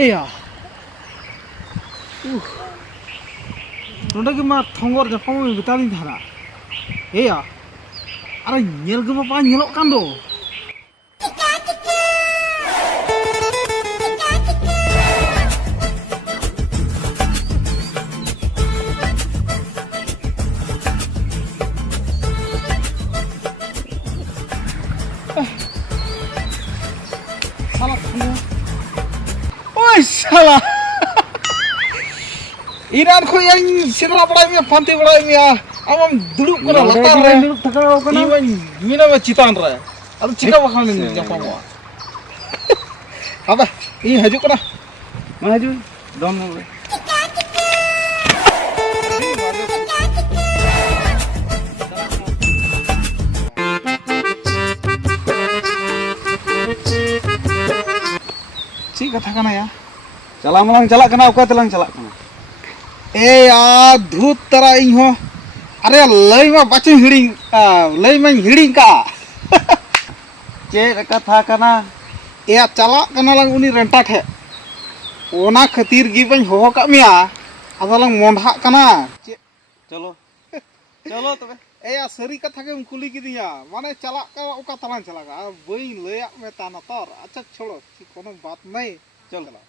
Iya. Nonton cuma thongor Jepang mau betalin thara. Iya. Ada nyel ke apa nyelok kan do. Salah kamu. Oh salah. Iran ko yang sinra balai mi fanti balai mi amam duduk kena latar re duduk thakau kena iwan mina ma citan re adu cika bakal ni Jepang wa apa ini hajuk kena maju don re cik kata kana ya चला मलांग चला कना ओका तलांग चला कना ए आ धूत तरा in हो अरे लई मा बचन हिडिंग लई मा हिडिंग का चे कथा कना ए चला कना लंग उनी रेंटा ठे ओना खातिर गी बन हो का मिया अदलंग मोंढा कना चलो चलो तबे ए सरी कथा के कुली किदिया माने चला का ओका तलांग चला का बई लया में ताना तोर अच्छा छोड़ो कोनो बात नहीं चलो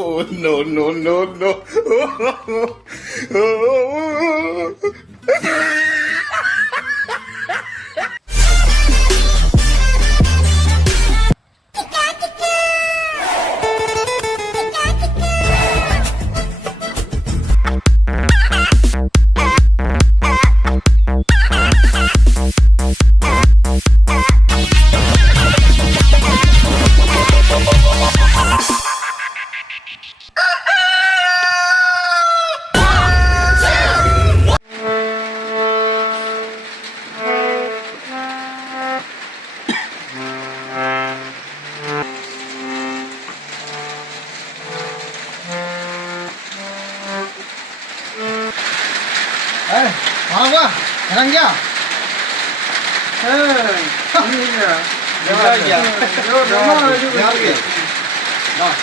Oh, no, no, no, no. marah gua herang ya ini ya jangan ya jangan ya nah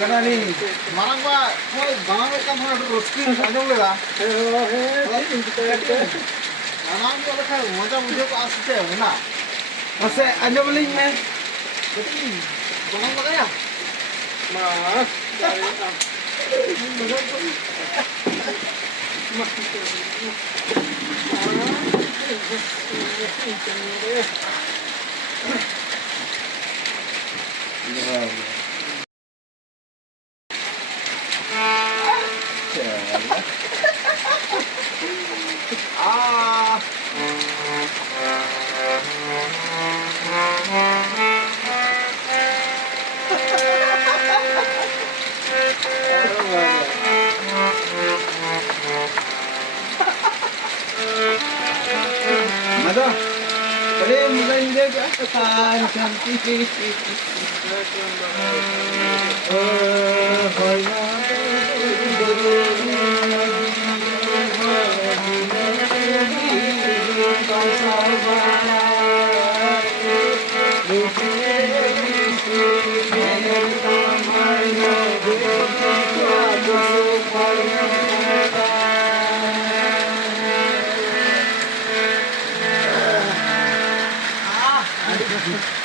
kena nih marang pak mau bangun kan harus roasting aja lah marang tuh kan macam muncul ke asli mana masih aja beli nih bangun pakai ya mas Ada, kali mulai dia ke atas cantik.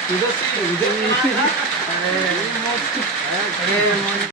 Sudah sih, udah.